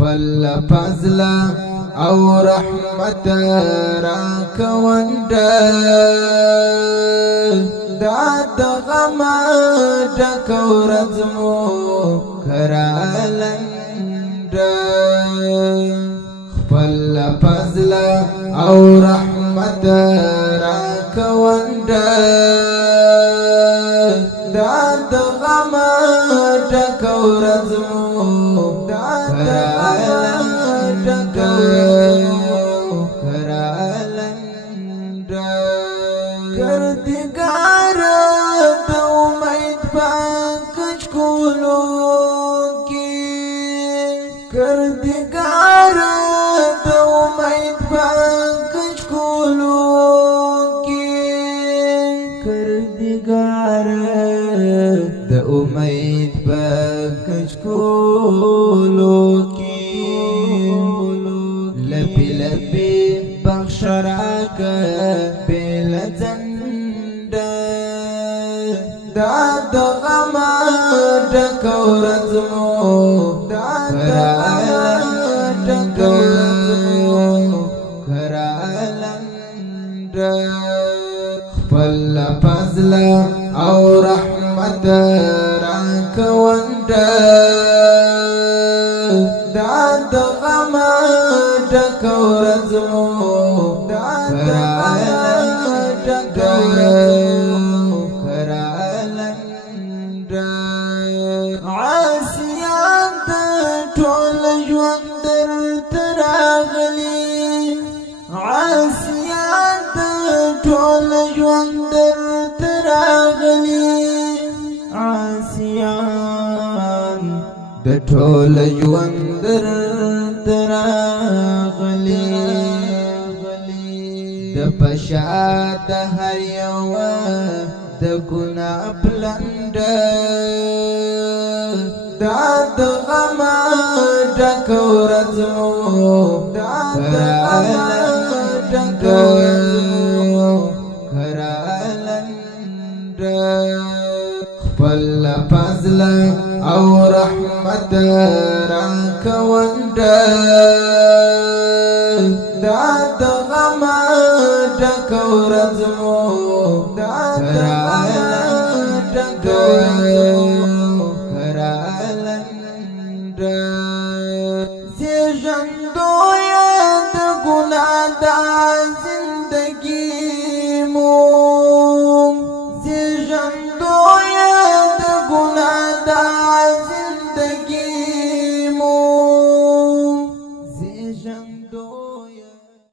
خپل فضل او رحمت راکونده دا د غم ډک ورځ مو کرالنده خپل فضل او رحمت راکونده دا د غم ډک ورځ مو کرالنده کردگار د امید پاکش کولو کی کردگار د امید پاکش کولو کی کردگار د امید پاکش کولو کی لبی لبی بخش راک بیل زنده دا د غم ډک ورځ مو کرالنده خپل فضل او رحمت راکونده دا د غم ډک ورځ مو کرالنده عاصیان د ټول ژوند درته راغلي عاصیان د ټول ژوند درته راغلي عاصیان د ټول ژوند درته راغلي د پشا د هر یو د ګناه پلنده دا د غم ډک ورځ مو کرالنده خپل فضل او رحمت راکونده دا د غم ډک ورځ مو کرالنده زیږندویه د ګناه دا زندګي مو زیږندویه د ګناه دا زندګي مو زیږندویه